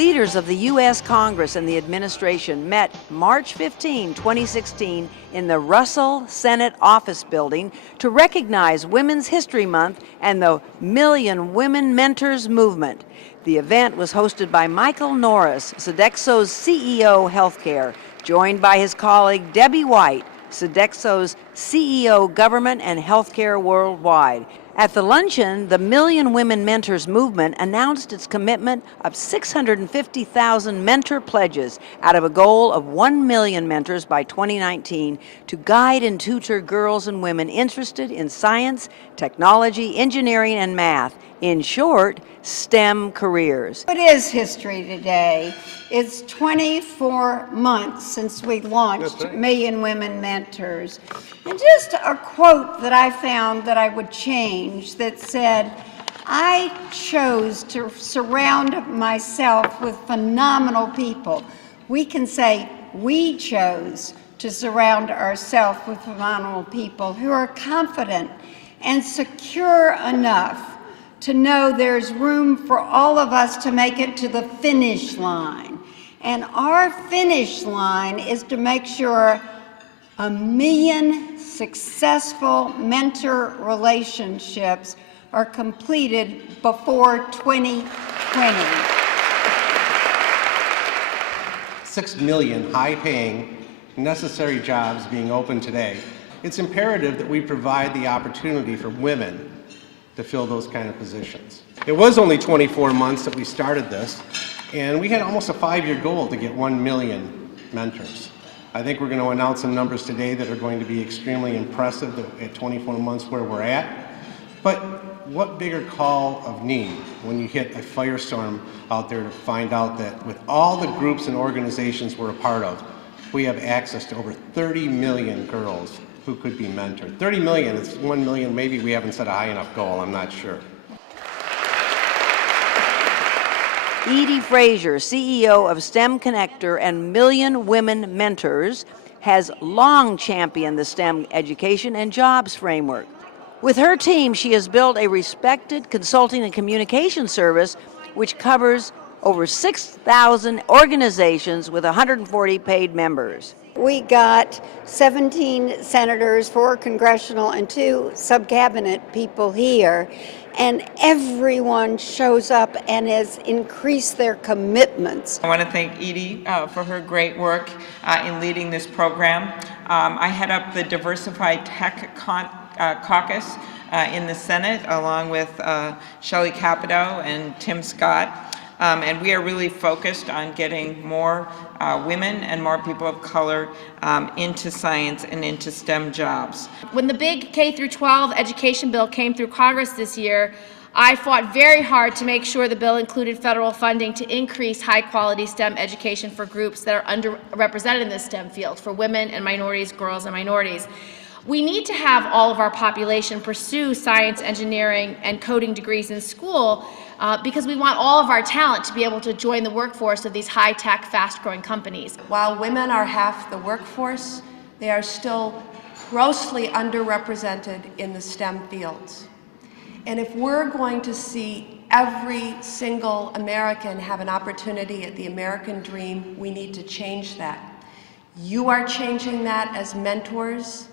Leaders of the U.S. Congress and the administration met March 15, 2016 in the Russell Senate Office Building to recognize Women's History Month and the Million Women Mentors movement. The event was hosted by Michael Norris, Sodexo's CEO Healthcare, joined by his colleague Debbie White, Sodexo's CEO Government and Healthcare Worldwide. At the luncheon, the Million Women Mentors movement announced its commitment of 650,000 mentor pledges out of a goal of 1 million mentors by 2019 to guide and tutor girls and women interested in science, technology, engineering, and math. In short, STEM careers. What is history today? It's 24 months since we launched Million Women Mentors. And just a quote that I found that I would change that said, I chose to surround myself with phenomenal people. We can say we chose to surround ourselves with phenomenal people who are confident and secure enough to know there's room for all of us to make it to the finish line. And our finish line is to make sure 1 million successful mentor relationships are completed before 2020. 6 million high-paying, necessary jobs being open today. It's imperative that we provide the opportunity for women to fill those kind of positions. It was only 24 months that we started this, and we had almost a 5-year goal to get 1 million mentors. I think we're going to announce some numbers today that are going to be extremely impressive at 24 months where we're at. But what bigger call of need when you hit a firestorm out there to find out that with all the groups and organizations we're a part of, we have access to over 30 million girls who could be mentored. 30 million, it's 1 million, maybe we haven't set a high enough goal, I'm not sure. Edie Frazier, CEO of STEM Connector and Million Women Mentors, has long championed the STEM education and jobs framework. With her team, she has built a respected consulting and communication service which covers over 6,000 organizations with 140 paid members. We got 17 senators, 4 congressional, and 2 sub-cabinet people here, and everyone shows up and has increased their commitments. I want to thank Edie for her great work in leading this program. I head up the Diversified Tech Caucus in the Senate, along with Shelley Capito and Tim Scott. And we are really focused on getting more women and more people of color into science and into STEM jobs. When the big K-12 education bill came through Congress this year, I fought very hard to make sure the bill included federal funding to increase high-quality STEM education for groups that are underrepresented in the STEM field, for women and minorities, girls and minorities. We need to have all of our population pursue science, engineering, and coding degrees in school because we want all of our talent to be able to join the workforce of these high-tech, fast-growing companies. While women are half the workforce, they are still grossly underrepresented in the STEM fields. And if we're going to see every single American have an opportunity at the American dream, we need to change that. You are changing that as mentors.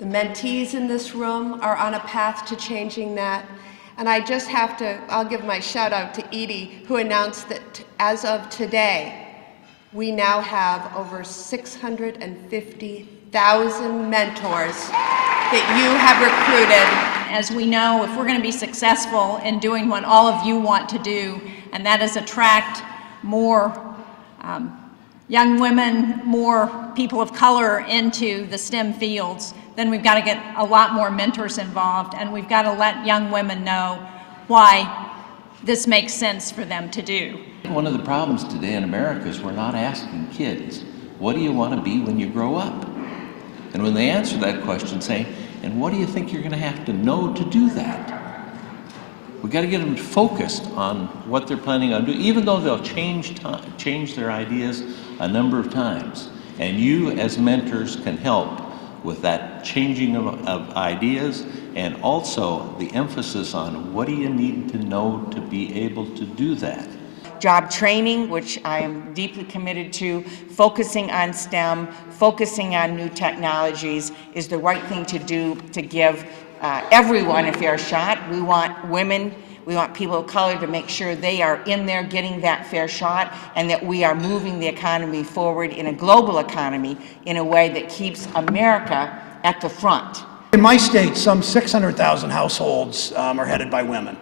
The mentees in this room are on a path to changing that. And I just have to, I'll give my shout out to Edie, who announced that as of today, we now have over 650,000 mentors that you have recruited. As we know, if we're going to be successful in doing what all of you want to do, and that is attract more young women, more people of color into the STEM fields, then we've got to get a lot more mentors involved, and we've got to let young women know why this makes sense for them to do. One of the problems today in America is we're not asking kids, what do you want to be when you grow up? And when they answer that question, say, and what do you think you're going to have to know to do that? We've got to get them focused on what they're planning on doing, even though they'll change their ideas a number of times. And you as mentors can help with that changing of ideas, and also the emphasis on what do you need to know to be able to do that. job training, which I am deeply committed to, focusing on STEM, focusing on new technologies is the right thing to do to give everyone a fair shot. We want women, we want people of color to make sure they are in there getting that fair shot, and that we are moving the economy forward in a global economy in a way that keeps America at the front. In my state, some 600,000 households are headed by women.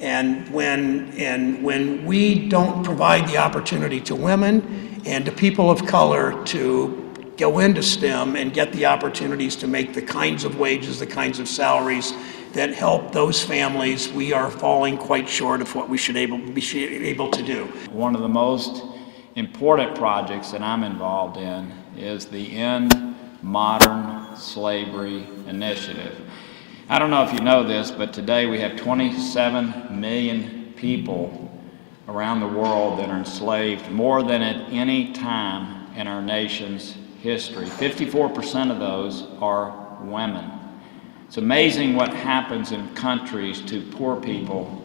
And when we don't provide the opportunity to women and to people of color to go into STEM and get the opportunities to make the kinds of wages, the kinds of salaries that help those families, we are falling quite short of what we should be able to do. One of the most important projects that I'm involved in is the End Modern Slavery Initiative. I don't know if you know this, but today we have 27 million people around the world that are enslaved, more than at any time in our nation's history. 54% of those are women. It's amazing what happens in countries to poor people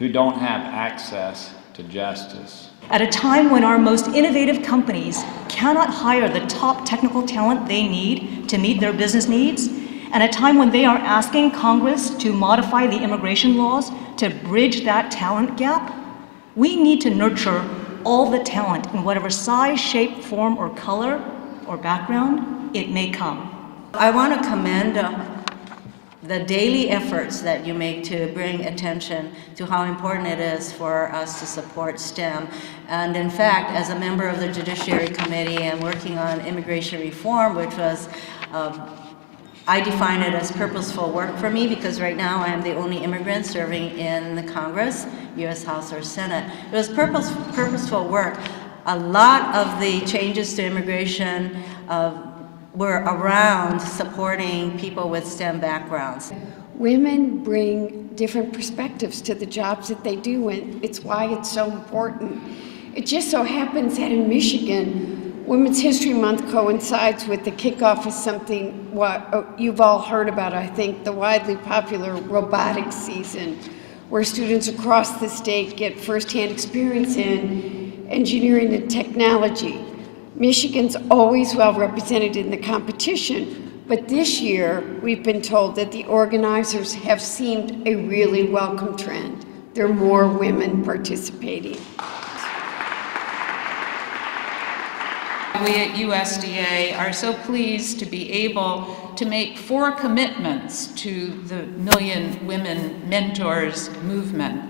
who don't have access to justice. At a time when our most innovative companies cannot hire the top technical talent they need to meet their business needs, and a time when they are asking Congress to modify the immigration laws to bridge that talent gap, we need to nurture all the talent in whatever size, shape, form, or color, or background it may come. I want to commend the daily efforts that you make to bring attention to how important it is for us to support STEM. And in fact, as a member of the Judiciary Committee and working on immigration reform, which was, I define it as purposeful work for me, because right now I am the only immigrant serving in the Congress, U.S. House or Senate. It was purposeful work. A lot of the changes to immigration were around supporting people with STEM backgrounds. Women bring different perspectives to the jobs that they do, and it's why it's so important. It just so happens that in Michigan, Women's History Month coincides with the kickoff of something you've all heard about, I think, the widely popular robotics season, where students across the state get firsthand experience in engineering and technology. Michigan's always well represented in the competition, but this year we've been told that the organizers have seemed a really welcome trend. There are more women participating. We at USDA are so pleased to be able to make 4 commitments to the Million Women Mentors movement.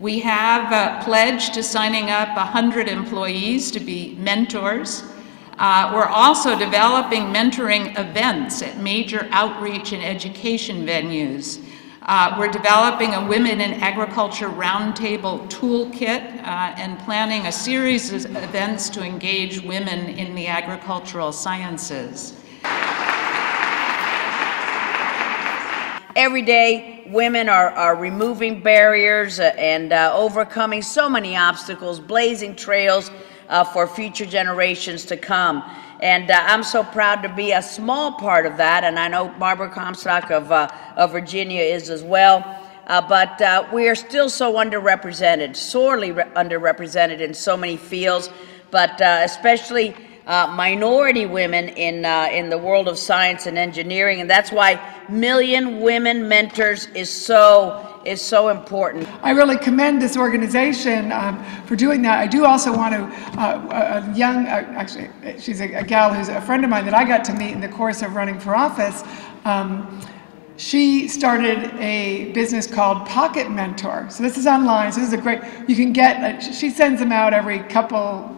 We have pledged to signing up 100 employees to be mentors. We're also developing mentoring events at major outreach and education venues. We're developing a Women in Agriculture Roundtable Toolkit and planning a series of events to engage women in the agricultural sciences. Every day, women are removing barriers and overcoming so many obstacles, blazing trails for future generations to come. And I'm so proud to be a small part of that, and I know Barbara Comstock of Virginia is as well. But we are still so underrepresented, sorely underrepresented in so many fields, but especially minority women in the world of science and engineering, and that's why Million Women Mentors is so important. I really commend this organization for doing that. I do also want to, actually, she's a gal who's a friend of mine that I got to meet in the course of running for office. She started a business called Pocket Mentor. So this is online. So this is a great, you can get, she sends them out every couple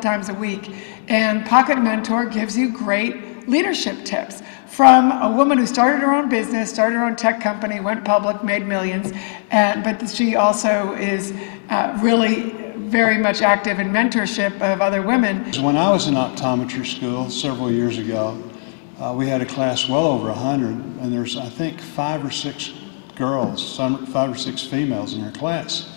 times a week. And Pocket Mentor gives you great leadership tips from a woman who started her own business, started her own tech company, went public, made millions. But she also is really very much active in mentorship of other women. When I was in optometry school several years ago, we had a class well over 100, and there's, I think, 5 or 6 girls, 5 or 6 females in her class.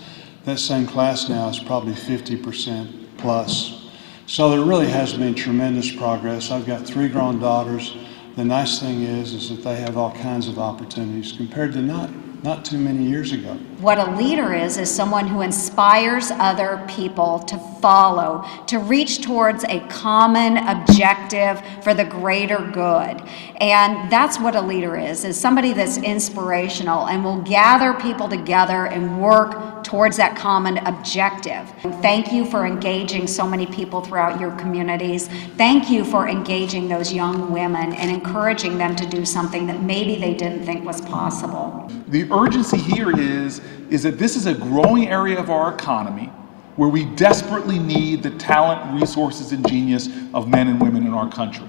That same class now is probably 50% plus. So there really has been tremendous progress. I've got 3 grown daughters. The nice thing is that they have all kinds of opportunities compared to not not too many years ago. What a leader is someone who inspires other people to follow, to reach towards a common objective for the greater good. And that's what a leader is somebody that's inspirational and will gather people together and work towards that common objective. Thank you for engaging so many people throughout your communities. Thank you for engaging those young women and encouraging them to do something that maybe they didn't think was possible. The urgency here is that this is a growing area of our economy where we desperately need the talent, resources, and genius of men and women in our country.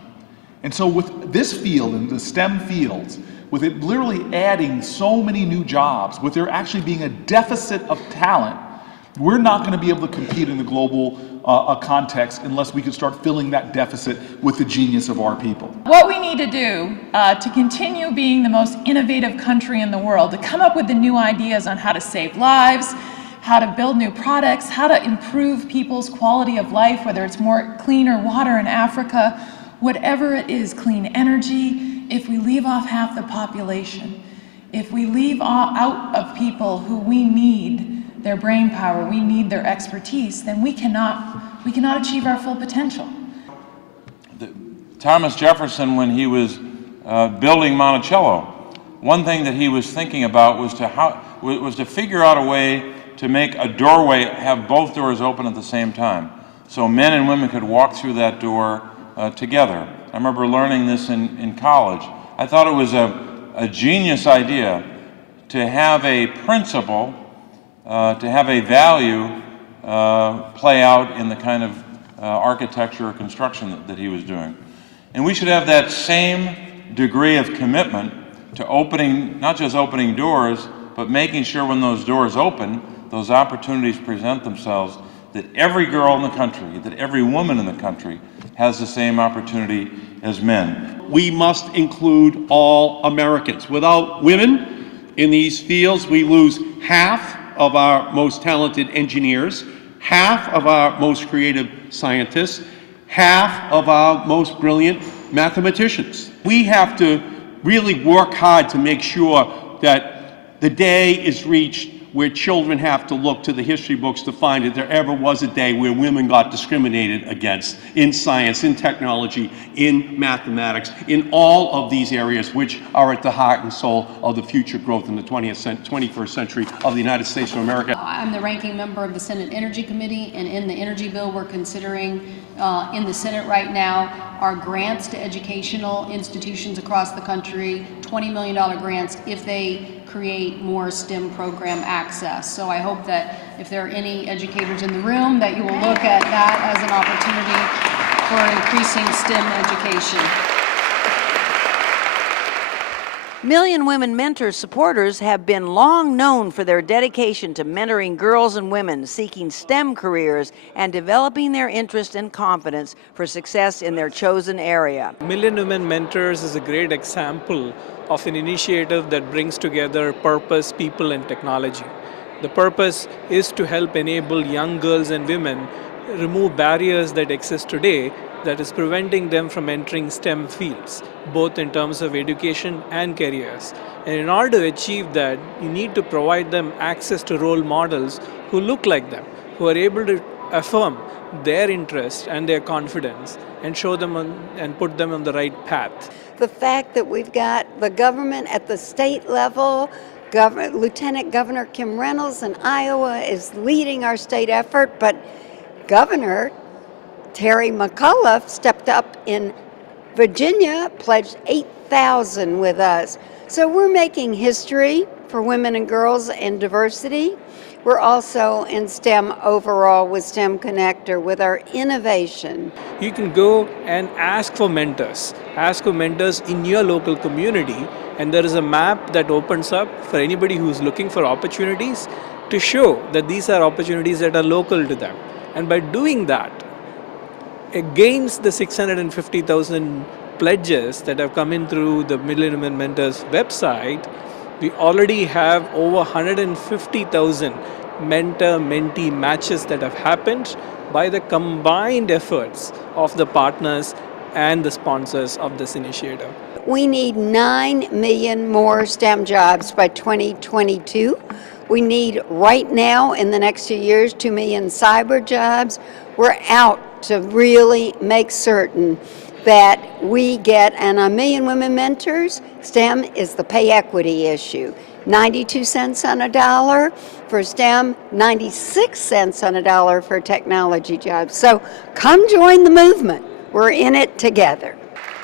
And so with this field and the STEM fields, with it literally adding so many new jobs, with there actually being a deficit of talent, we're not going to be able to compete in the global context unless we can start filling that deficit with the genius of our people. What we need to do to continue being the most innovative country in the world, to come up with the new ideas on how to save lives, how to build new products, how to improve people's quality of life, whether it's more cleaner water in Africa, whatever it is, clean energy. If we leave off half the population, if we leave out of people who we need their brain power, we need their expertise, then we cannot achieve our full potential. Thomas Jefferson, when he was building Monticello, one thing that he was thinking about was to figure out a way to make a doorway, have both doors open at the same time, so men and women could walk through that door together. I remember learning this in college. I thought it was a genius idea to have a principle, to have a value play out in the kind of architecture or construction that he was doing. And we should have that same degree of commitment to opening, not just opening doors, but making sure when those doors open, those opportunities present themselves, that every girl in the country, that every woman in the country has the same opportunity as men. We must include all Americans. Without women in these fields, we lose half of our most talented engineers, half of our most creative scientists, half of our most brilliant mathematicians. We have to really work hard to make sure that the day is reached where children have to look to the history books to find that there ever was a day where women got discriminated against in science, in technology, in mathematics, in all of these areas which are at the heart and soul of the future growth in the 21st century of the United States of America. I'm the ranking member of the Senate Energy Committee, and in the energy bill we're considering in the Senate right now are grants to educational institutions across the country, $20 million grants if they create more STEM program access. So I hope that if there are any educators in the room, that you will look at that as an opportunity for increasing STEM education. Million Women Mentor supporters have been long known for their dedication to mentoring girls and women seeking STEM careers and developing their interest and confidence for success in their chosen area. Million Women Mentors is a great example of an initiative that brings together purpose, people, and technology. The purpose is to help enable young girls and women remove barriers that exist today that is preventing them from entering STEM fields, both in terms of education and careers. And in order to achieve that, you need to provide them access to role models who look like them, who are able to affirm their interest and their confidence and show them and put them on the right path. The fact that we've got the government at the state level, Lieutenant Governor Kim Reynolds in Iowa is leading our state effort, but Governor Terry McAuliffe stepped up in Virginia, pledged 8,000 with us. So we're making history for women and girls and diversity. We're also in STEM overall with STEM Connector with our innovation. You can go and ask for mentors. Ask for mentors in your local community, and there is a map that opens up for anybody who's looking for opportunities to show that these are opportunities that are local to them. And by doing that, against the 650,000 pledges that have come in through the Million Women Mentors website, we already have over 150,000 mentor-mentee matches that have happened by the combined efforts of the partners and the sponsors of this initiative. We need 9 million more STEM jobs by 2022. We need right now, in the next 2 years, 2 million cyber jobs. We're out to really make certain that we get, and 1 million women mentors. STEM is the pay equity issue. 92 cents on a dollar for STEM, 96 cents on a dollar for technology jobs. So come join the movement. We're in it together.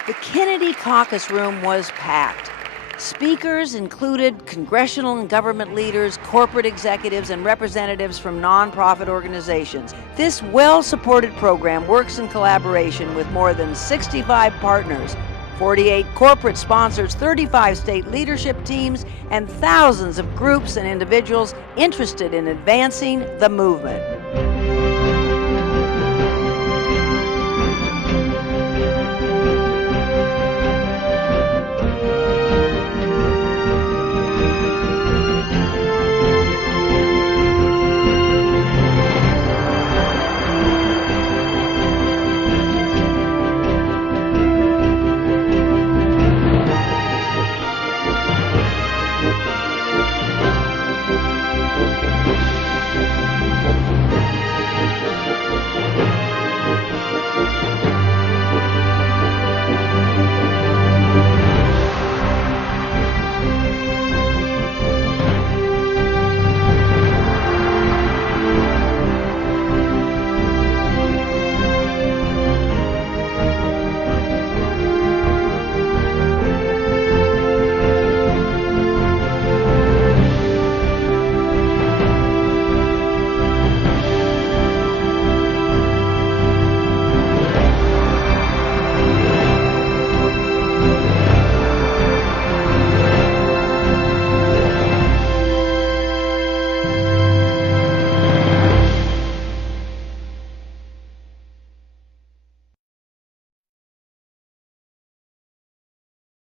The Kennedy caucus room was packed. Speakers included congressional and government leaders, corporate executives, and representatives from nonprofit organizations. This well-supported program works in collaboration with more than 65 partners, 48 corporate sponsors, 35 state leadership teams, and thousands of groups and individuals interested in advancing the movement.